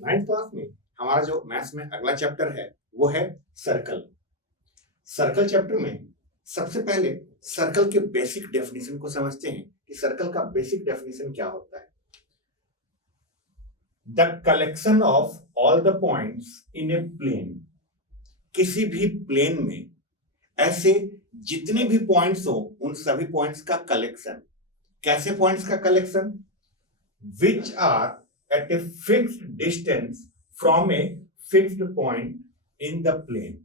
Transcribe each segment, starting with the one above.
Ninth class में हमारा जो मैथ्स में अगला चैप्टर है वो है सर्कल। सर्कल चैप्टर में सबसे पहले सर्कल के बेसिक डेफिनेशन को समझते हैं कि सर्कल का बेसिक डेफिनेशन क्या होता है। The collection of all the points in a plane, किसी भी प्लेन में ऐसे जितने भी पॉइंट्स हो उन सभी पॉइंट्स का कलेक्शन। कैसे पॉइंट्स का collection? Which are at a fixed distance from a fixed point in the plane.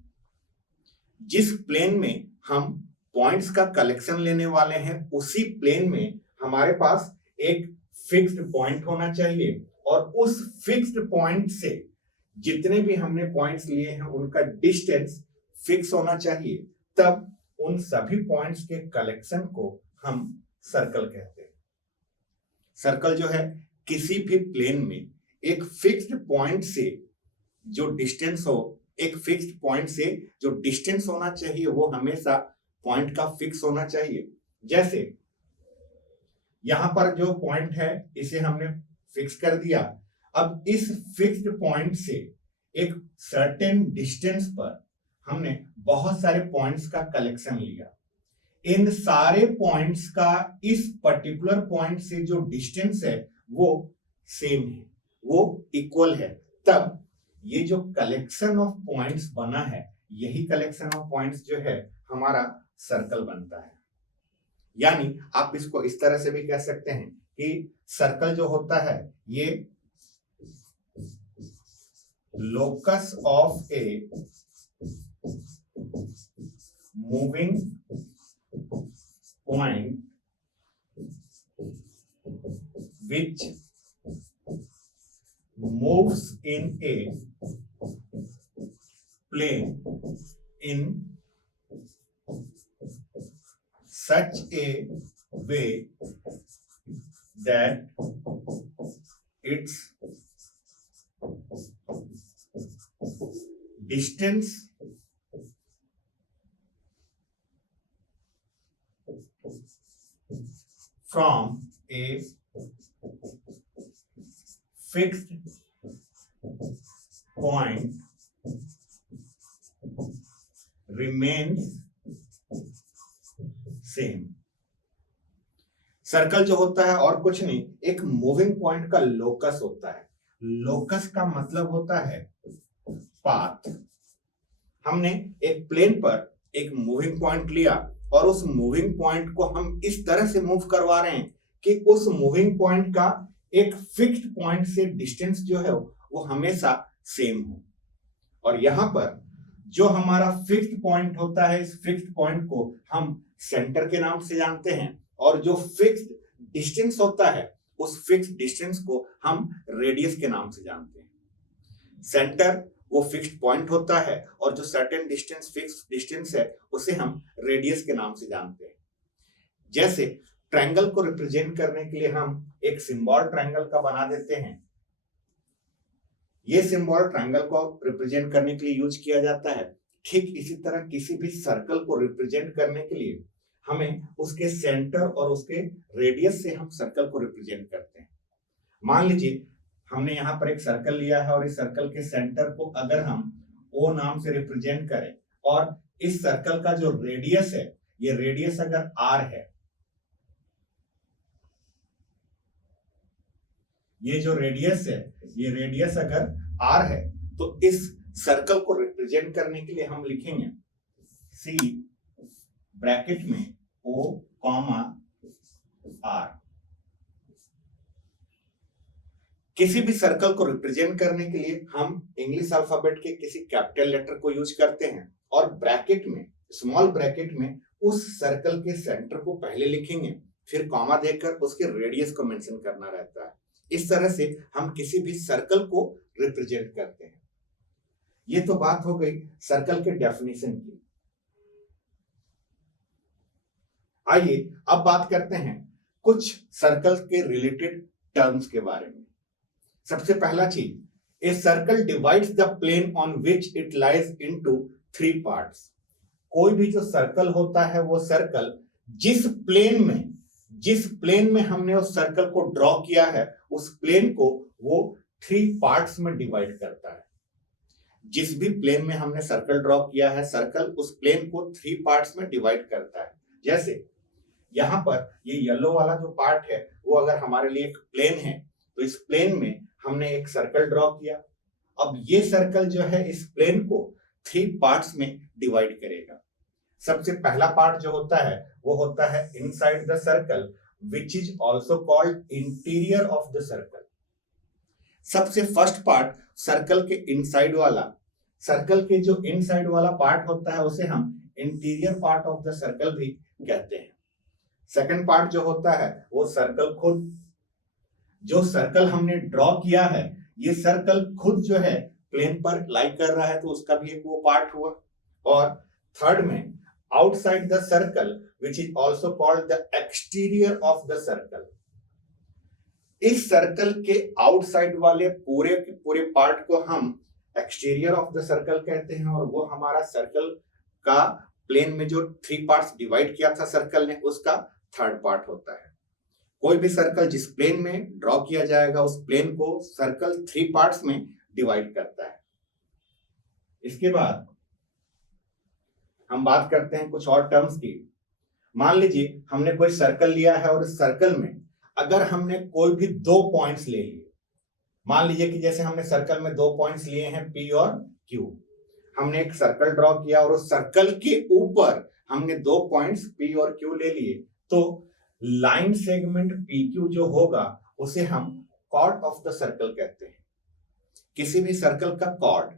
जिस प्लेन में हम पॉइंट्स का कलेक्शन लेने वाले हैं उसी प्लेन में हमारे पास एक फिक्स्ड पॉइंट होना चाहिए और उस फिक्स्ड पॉइंट से जितने भी हमने पॉइंट्स लिए हैं उनका डिस्टेंस फिक्स होना चाहिए, तब उन सभी पॉइंट्स के कलेक्शन को हम सर्कल कहते हैं। सर्कल जो है किसी भी प्लेन में एक फिक्स्ड पॉइंट से जो डिस्टेंस हो, एक फिक्स्ड पॉइंट से जो डिस्टेंस होना चाहिए वो हमेशा पॉइंट का फिक्स होना चाहिए। जैसे यहां पर जो पॉइंट है इसे हमने फिक्स कर दिया। अब इस फिक्स्ड पॉइंट से एक सर्टेन डिस्टेंस पर हमने बहुत सारे पॉइंट्स का कलेक्शन लिया। इन सारे पॉइंट्स का इस पर्टिकुलर पॉइंट से जो डिस्टेंस है वो सेम है, वो इक्वल है, तब ये जो कलेक्शन ऑफ पॉइंट्स बना है यही कलेक्शन ऑफ पॉइंट्स जो है हमारा सर्कल बनता है। यानी आप इसको इस तरह से भी कह सकते हैं कि सर्कल जो होता है ये locus of a moving point which moves in a plane in such a way that its distance from a fixed point remains same। Circle जो होता है और कुछ नहीं, एक मूविंग पॉइंट का लोकस होता है। लोकस का मतलब होता है पाथ। हमने एक प्लेन पर एक मूविंग पॉइंट लिया और उस मूविंग पॉइंट को हम इस तरह से मूव करवा रहे हैं कि उस मूविंग पॉइंट का एक फिक्स्ड पॉइंट से डिस्टेंस जो है वो हमेशा सेम हो। और यहां पर जो हमारा फिक्स्ड पॉइंट होता है इस फिक्स्ड पॉइंट को हम सेंटर के नाम से जानते हैं और जो फिक्स्ड डिस्टेंस होता है उस फिक्स्ड डिस्टेंस को हम रेडियस के नाम से जानते हैं। सेंटर वो फिक्स्ड पॉइंट होता है और जो सर्टेन डिस्टेंस फिक्स्ड डिस्टेंस है उसे हम रेडियस के नाम से जानते हैं। जैसे ट्रायंगल को रिप्रेजेंट करने के लिए हम एक सिंबल ट्रायंगल का बना देते हैं। ये सिंबल ट्रायंगल को रिप्रेजेंट करने के लिए यूज किया जाता है। ठीक इसी तरह किसी भी सर्कल को रिप्रेजेंट करने के लिए हमें उसके सेंटर और उसके रेडियस से हम सर्कल को रिप्रेजेंट करते हैं। मान लीजिए हमने यहाँ पर एक सर्कल लिया है और इस सर्कल के सेंटर को अगर हम O नाम से रिप्रेजेंट करें और इस सर्कल का जो रेडियस है ये रेडियस अगर R है, ये जो रेडियस है ये रेडियस अगर R है तो इस सर्कल को रिप्रेजेंट करने के लिए हम लिखेंगे C ब्रैकेट में O कॉमा R। किसी भी सर्कल को रिप्रेजेंट करने के लिए हम इंग्लिश अल्फाबेट के किसी कैपिटल लेटर को यूज करते हैं और ब्रैकेट में, स्मॉल ब्रैकेट में उस सर्कल के सेंटर को पहले लिखेंगे, फिर कॉमा देकर उसके रेडियस को मेंशन करना रहता है। इस तरह से हम किसी भी सर्कल को रिप्रेजेंट करते हैं। ये तो बात हो गई सर्कल के डेफिनेशन की। आइए अब बात करते हैं कुछ सर्कल के रिलेटेड टर्म्स के बारे में। सबसे पहला चीज, a circle divides the plane on which it lies into 3 parts. कोई भी जो सर्कल होता है वो सर्कल जिस प्लेन में हमने उस सर्कल को ड्रॉ किया है उस प्लेन को वो 3 पार्ट्स में डिवाइड करता है। जिस भी प्लेन में हमने सर्कल ड्रॉ किया है, सर्कल उस प्लेन को 3 पार्ट्स में डिवाइड करता है। जैसे यहाँ पर ये येलो वाला जो पार्ट है वो अगर हमारे लिए एक प्लेन है, तो इस प्लेन में हमने एक सर्कल ड्रॉ किया। अब ये सर्कल जो है इस प्लेन को 3 पार्ट्स में डिवाइड करेगा। सबसे पहला पार्ट जो होता है वो होता है inside the circle, which is also called interior of the circle. सबसे फर्स्ट पार्ट सर्कल के इनसाइड वाला, सर्कल के जो इनसाइड वाला पार्ट होता है उसे हम interior part of the circle भी कहते हैं। सेकंड पार्ट जो होता है वो सर्कल खुद, जो सर्कल हमने ड्रॉ किया है ये सर्कल खुद जो है प्लेन पर लाई कर रहा है, तो उसका भी एक वो पार्ट हुआ। और थर्ड में outside the circle, which is also called the exterior of the circle. इस सर्कल के आउटसाइड वाले पूरे के पूरे पार्ट को हम एक्सटीरियर ऑफ द सर्कल कहते हैं, और वो हमारा सर्कल का प्लेन में जो 3 पार्ट्स डिवाइड किया था सर्कल ने, उसका थर्ड पार्ट होता है। कोई भी सर्कल जिस प्लेन में ड्रॉ किया जाएगा उस प्लेन को सर्कल 3 पार्ट्स में डिवाइड करता है। इसके बाद हम बात करते हैं कुछ और टर्म्स की। मान लीजिए हमने कोई सर्कल लिया है और इस सर्कल में अगर हमने कोई भी 2 पॉइंट्स ले लिए, मान लीजिए कि जैसे हमने सर्कल में 2 पॉइंट्स लिए हैं P और Q। हमने एक सर्कल ड्रॉ किया और उस सर्कल के ऊपर हमने 2 पॉइंट्स P और Q ले लिए, तो लाइन सेगमेंट PQ जो होगा उसे हम कॉर्ड ऑफ द सर्कल कहते हैं। किसी भी सर्कल का कॉर्ड,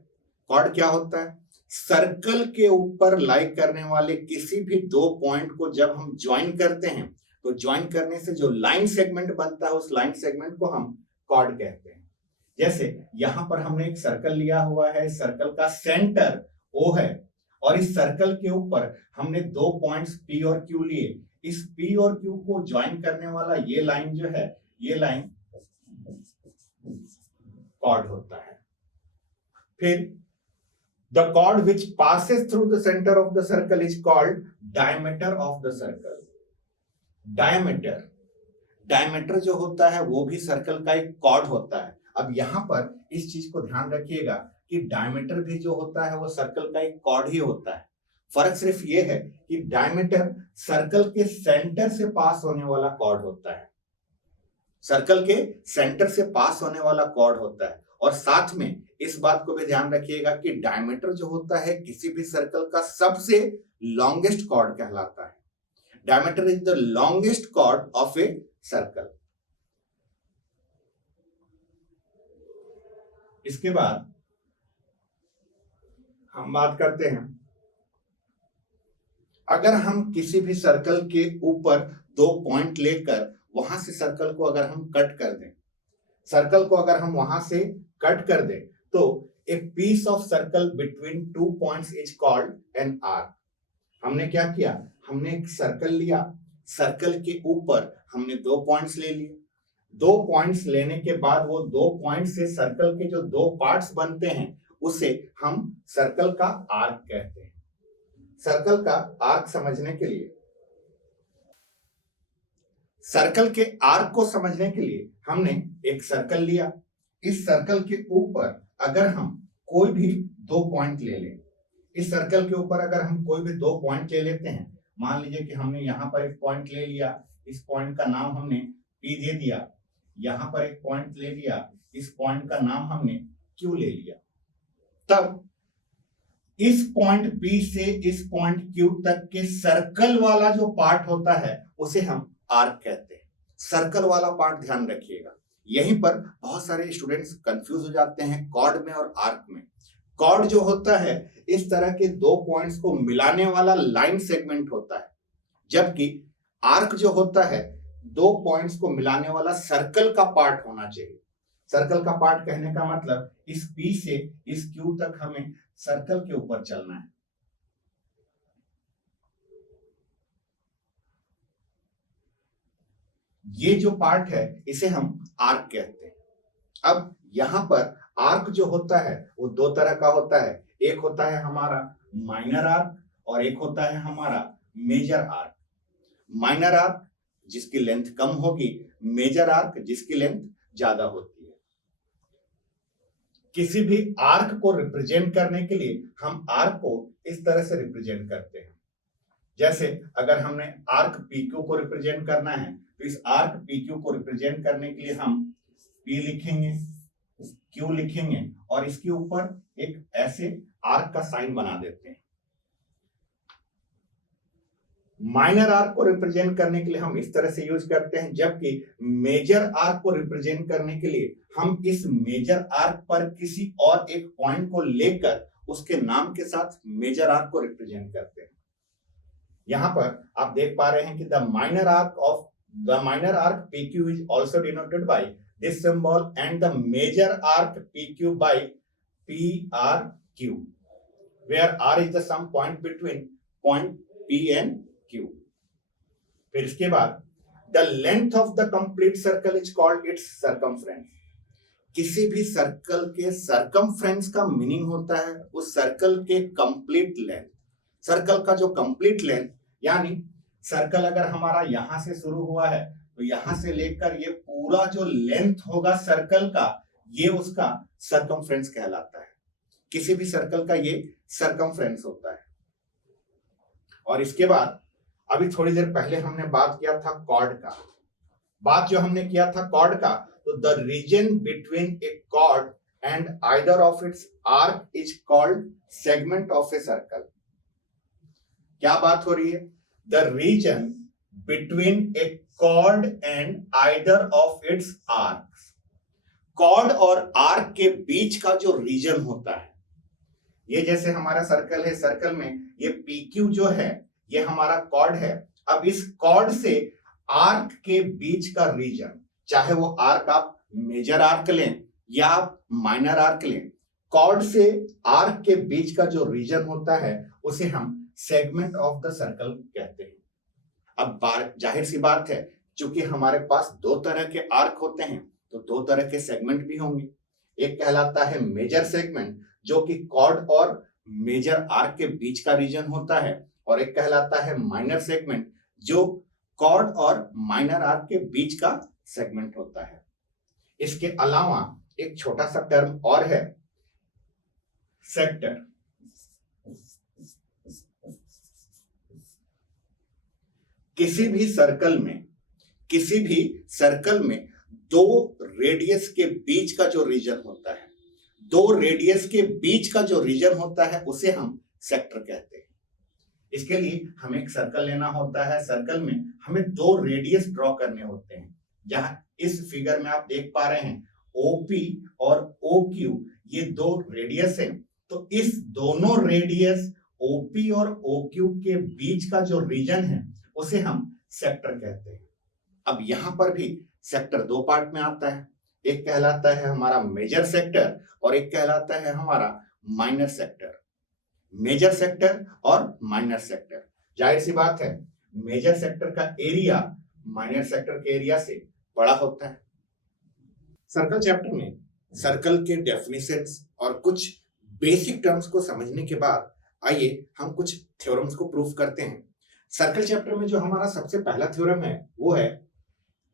कॉर्ड क्या होता है? सर्कल के ऊपर लाई करने वाले किसी भी 2 पॉइंट को जब हम ज्वाइन करते हैं तो ज्वाइन करने से जो लाइन सेगमेंट बनता है उस लाइन सेगमेंट को हम कॉर्ड कहते हैं। जैसे यहां पर हमने एक सर्कल लिया हुआ है, सर्कल का सेंटर O है और इस सर्कल के ऊपर हमने 2 पॉइंट्स P और Q लिए। इस P और Q को ज्वाइन करने वाला ये लाइन जो है, ये लाइन कॉर्ड होता है। फिर the chord which passes through the center of the circle is called diameter of the circle. Diameter जो होता है वो भी सर्कल का एक कॉर्ड होता है। अब यहां पर इस चीज को ध्यान रखिएगा कि डायमीटर भी जो होता है वो सर्कल का एक कॉर्ड ही होता है। फर्क सिर्फ ये है कि डायमीटर सर्कल के सेंटर से पास होने वाला कॉर्ड होता है, सर्कल के सेंटर से पास होने वाला कॉर्ड होता है। और साथ में इस बात को भी ध्यान रखिएगा कि डायमीटर जो होता है किसी भी सर्कल का सबसे लॉन्गेस्ट कॉर्ड कहलाता है। Diameter is the longest chord of a circle. इसके बाद हम बात करते हैं, अगर हम किसी भी सर्कल के ऊपर 2 पॉइंट लेकर वहां से सर्कल को अगर हम कट कर दें, सर्कल को अगर हम वहां से कट कर दें तो a piece of circle between 2 points is called an arc. हमने क्या किया? हमने एक सर्कल लिया, सर्कल के ऊपर हमने 2 पॉइंट्स ले लिए। 2 पॉइंट्स लेने के बाद वो 2 पॉइंट से सर्कल के जो 2 पार्ट्स बनते हैं उसे हम सर्कल का आर्क कहते हैं। सर्कल का आर्क समझने के लिए, सर्कल के आर्क को समझने के लिए हमने एक सर्कल लिया। इस सर्कल के ऊपर अगर हम कोई भी 2 पॉइंट ले लें, इस सर्कल के ऊपर अगर हम कोई भी 2 पॉइंट ले लेते हैं, मान लीजिए कि हमने यहां पर एक पॉइंट ले लिया, इस पॉइंट का नाम हमने P दे दिया। यहां पर एक पॉइंट ले लिया, इस पॉइंट का नाम हमने Q ले लिया। तब इस पॉइंट P से इस पॉइंट Q तक के सर्कल वाला जो पार्ट होता है उसे हम आर्क कहते हैं। सर्कल वाला पार्ट ध्यान रखिएगा। यहीं पर बहुत सारे स्टूडेंट्स कंफ्यूज हो जाते हैं कॉर्ड में और आर्क में। कॉर्ड जो होता है इस तरह के 2 पॉइंट्स को मिलाने वाला लाइन सेगमेंट होता है, जबकि आर्क जो होता है 2 पॉइंट्स को मिलाने वाला सर्कल का पार्ट होना चाहिए। सर्कल का पार्ट कहने का मतलब इस P से इस Q तक हमें सर्कल के ऊपर चलना है। ये जो पार्ट है इसे हम आर्क कहते हैं। अब यहां पर आर्क जो होता है वो 2 तरह का होता है। एक होता है हमारा माइनर आर्क और एक होता है हमारा मेजर आर्क। माइनर आर्क जिसकी लेंथ कम होगी, मेजर आर्क जिसकी लेंथ ज्यादा होती है। किसी भी आर्क को रिप्रेजेंट करने के लिए हम आर्क को इस तरह से रिप्रेजेंट करते हैं। जैसे अगर हमने आर्क PQ को रिप्रेजेंट करना है तो इस आर्क PQ को रिप्रेजेंट करने के लिए हम P लिखेंगे, Q लिखेंगे और इसके ऊपर एक ऐसे आर्क का साइन बना देते हैं। माइनर आर्क को रिप्रेजेंट करने के लिए हम इस तरह से यूज करते हैं, जबकि मेजर आर्क को रिप्रेजेंट करने के लिए हम इस मेजर आर्क पर किसी और एक पॉइंट को लेकर उसके नाम के साथ मेजर आर्क को रिप्रेजेंट करते हैं। यहां पर आप देख पा रहे हैं कि the minor arc PQ is also denoted by this symbol and the major arc PQ by PRQ, where R is the sum point between point P and Q. फिर इसके बाद the length of the complete circle is called its circumference. किसी भी circle के circumference का meaning होता है उस सर्कल के कंप्लीट लेंथ। सर्कल का जो कंप्लीट लेंथ, यानी सर्कल अगर हमारा यहां से शुरू हुआ है तो यहां से लेकर ये पूरा जो लेंथ होगा सर्कल का, ये उसका सर्कमफ्रेंस कहलाता है। किसी भी सर्कल का ये सर्कमफ्रेंस होता है। और इसके बाद अभी थोड़ी देर पहले हमने बात किया था कॉर्ड का। बात जो हमने किया था कॉर्ड का, तो the region between a chord and either of its arc is called segment of a circle. क्या बात हो रही है? The region between a chord and either of its arc. Chord और आर्क के बीच का जो रीजन होता है, ये जैसे हमारा सर्कल है, सर्कल में ये PQ जो है ये हमारा कॉर्ड है। अब इस कॉर्ड से आर्क के बीच का रीजन, चाहे वो आर्क आप मेजर आर्क लें या आप माइनर आर्क लें, कॉर्ड से आर्क के बीच का जो रीजन होता है उसे हम सेगमेंट ऑफ द सर्कल कहते हैं। अब जाहिर सी बात है, चूंकि हमारे पास दो तरह के आर्क होते हैं तो दो तरह के सेगमेंट भी होंगे। एक कहलाता है मेजर सेगमेंट, जो कि कॉर्ड और मेजर आर्क के बीच का रीजन होता है, और एक कहलाता है माइनर सेगमेंट, जो कॉर्ड और माइनर आर्क के बीच का सेगमेंट होता है। इसके अलावा एक छोटा सा टर्म और है, सेक्टर। किसी भी सर्कल में दो रेडियस के बीच का जो रीजन होता है, दो रेडियस के बीच का जो रीजन होता है उसे हम सेक्टर कहते हैं। इसके लिए हमें एक सर्कल लेना होता है, सर्कल में हमें दो रेडियस ड्रॉ करने होते हैं। जहां इस फिगर में आप देख पा रहे हैं OP और OQ, ये दो रेडियस हैं। तो इस दोनों रेडियस OP और OQ के बीच का जो रीजन है उसे हम सेक्टर कहते हैं। अब यहां पर भी सेक्टर दो पार्ट में आता है, एक कहलाता है हमारा मेजर सेक्टर और एक कहलाता है हमारा माइनर सेक्टर। मेजर सेक्टर और माइनर सेक्टर, जाहिर सी बात है मेजर सेक्टर का एरिया माइनर सेक्टर के एरिया से बड़ा होता है। सर्कल चैप्टर में सर्कल के डेफिनेशंस और कुछ बेसिक टर्म्स को समझने के बाद आइए हम कुछ थ्योरम्स को प्रूव करते हैं। सर्कल चैप्टर में जो हमारा सबसे पहला थ्योरम है वो है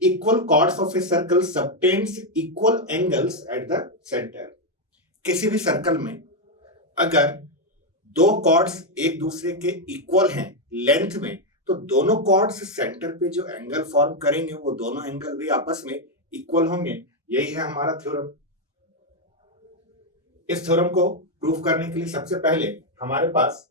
equal chords of a circle subtends equal angles at the centre. किसी भी सर्कल में अगर दो कॉर्ड्स एक दूसरे के इक्वल हैं लेंथ में, तो दोनों कॉर्ड्स सेंटर पे जो एंगल फॉर्म करेंगे वो दोनों एंगल भी आपस में इक्वल होंगे। यही है हमारा थ्योरम। इस थ्योरम को प्रूव करने के लिए सबसे पहले हमारे पास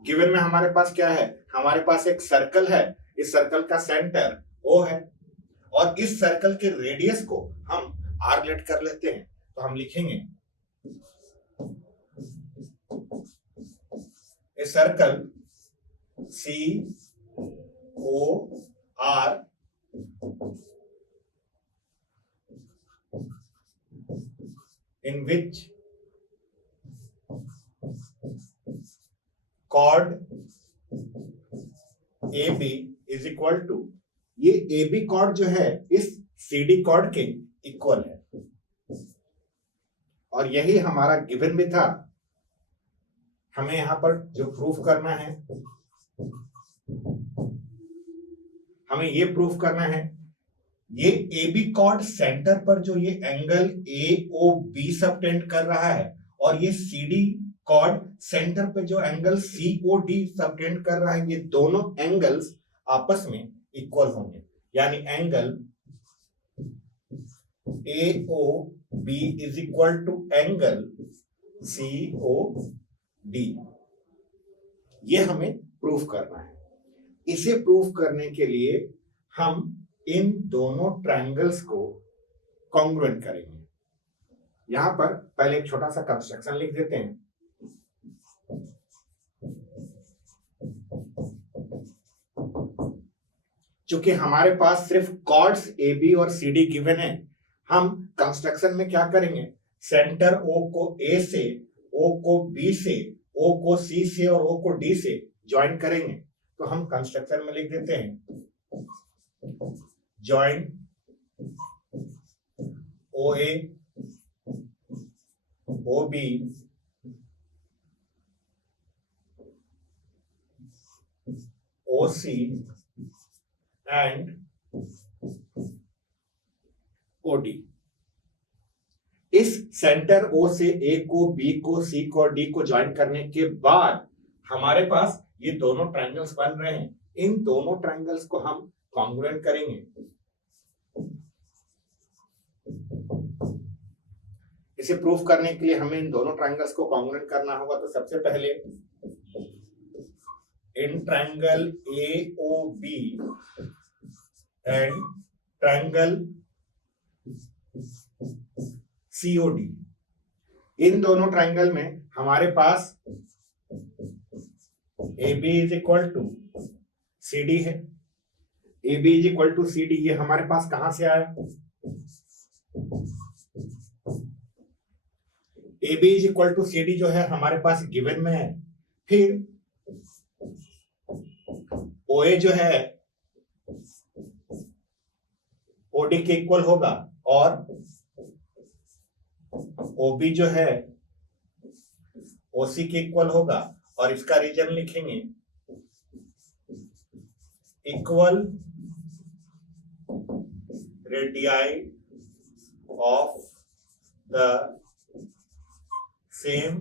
गिवन में हमारे पास क्या है, हमारे पास एक सर्कल है। इस सर्कल का सेंटर O है और इस सर्कल के रेडियस को हम R लेट कर लेते हैं। तो हम लिखेंगे a circle COR in which chord AB is equal to, ये AB chord जो है इस CD chord के इक्वल है और यही हमारा गिवन भी था। हमें यहां पर जो प्रूफ करना है, हमें ये प्रूफ करना है ये ए बी कॉर्ड सेंटर पर जो ये angle A O B subtend कर रहा है और ये सी डी कॉर्ड सेंटर पे जो angle C O D subtend कर रहा है, ये दोनों एंगल्स आपस में इक्वल होंगे, यानी angle A O B is equal to angle C O D. ये हमें प्रूफ करना है। इसे प्रूफ करने के लिए हम इन दोनों ट्रायंगल्स को कॉन्ग्रुएंट करेंगे। यहां पर पहले एक छोटा सा कंस्ट्रक्शन लिख देते हैं। चूंकि हमारे पास सिर्फ कॉर्ड्स ए बी और सी डी गिवन है, हम कंस्ट्रक्शन में क्या करेंगे, सेंटर ओ को ए से, ओ को बी से, ओ को सी से और ओ को डी से ज्वाइन करेंगे। तो हम कंस्ट्रक्शन में लिख देते हैं join O A O B O C and O D. इस सेंटर ओ से ए को, बी को, सी को और डी को ज्वाइन करने के बाद हमारे पास ये दोनों ट्रायंगल्स बन रहे हैं। इन दोनों ट्रायंगल्स को हम कॉन्ग्रुएंट करेंगे। इसे प्रूफ करने के लिए हमें इन दोनों ट्रायंगल्स को कॉन्ग्रुएंट करना होगा। तो सबसे पहले इन triangle A O B and triangle C O D, इन दोनों ट्रायंगल में हमारे पास A B is equal to C D है। A B is equal to C D ये हमारे पास कहां से आया, A B is equal to C D जो है हमारे पास गिवन में है। फिर ओ ए जो है ओ डी के इक्वल होगा और ओ बी जो है ओ सी के इक्वल होगा और इसका रीजन लिखेंगे equal radii of the same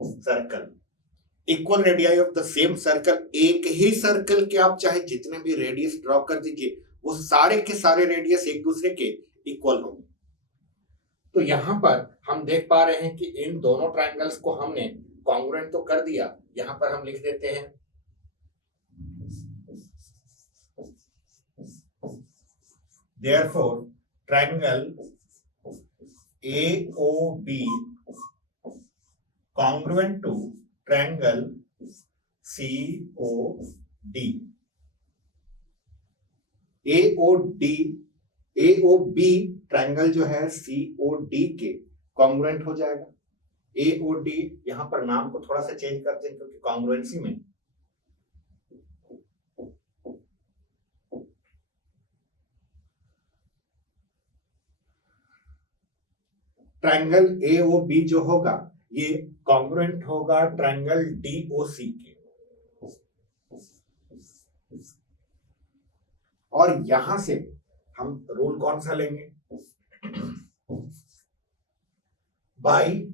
circle. Equal radii of the same circle, एक ही सर्कल के आप चाहे जितने भी रेडियस ड्रॉ कर दीजिए, वो सारे के सारे रेडियस एक दूसरे के इक्वल होंगे। तो यहां पर हम देख पा रहे हैं कि इन दोनों ट्रायंगल्स को हमने कॉन्ग्रुएंट तो कर दिया। यहां पर हम लिख देते हैं therefore triangle AOB congruent to triangle COD। AOB triangle जो है COD के कॉन्ग्रुएंट हो जाएगा। AOD यहां पर नाम को थोड़ा सा चेंज करते हैं क्योंकि कॉन्ग्रुएंसी में ट्रायंगल AOB जो होगा ये कॉन्ग्रुएंट होगा ट्रायंगल DOC के। और यहां से हम रूल कौन सा लेंगे, बाई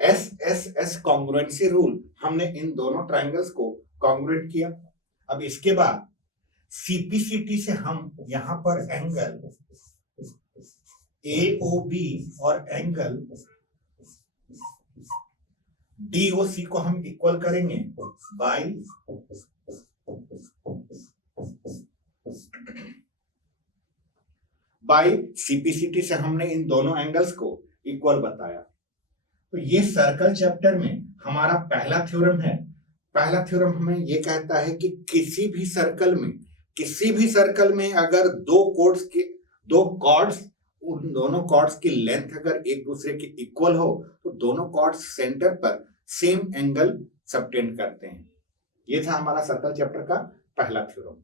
SSS कॉन्ग्रुएंसी रूल हमने इन दोनों ट्रायंगल्स को कॉन्ग्रुएंट किया। अब इसके बाद CPCT से हम यहां पर एंगल AOB और एंगल DOC को हम इक्वल करेंगे बाई CPCT से हमने इन दोनों एंगल्स को इक्वल बताया। तो ये सर्कल चैप्टर में हमारा पहला थ्योरम है। पहला थ्योरम हमें ये कहता है कि किसी भी सर्कल में अगर दो कॉर्ड्स उन दोनों कॉर्ड्स की लेंथ अगर एक दूसरे के इक्वल हो तो दोनों कॉर्ड्स सेंटर पर सेम एंगल सबटेंड करते हैं। ये था हमारा सर्कल चैप्टर का पहला थ्योरम।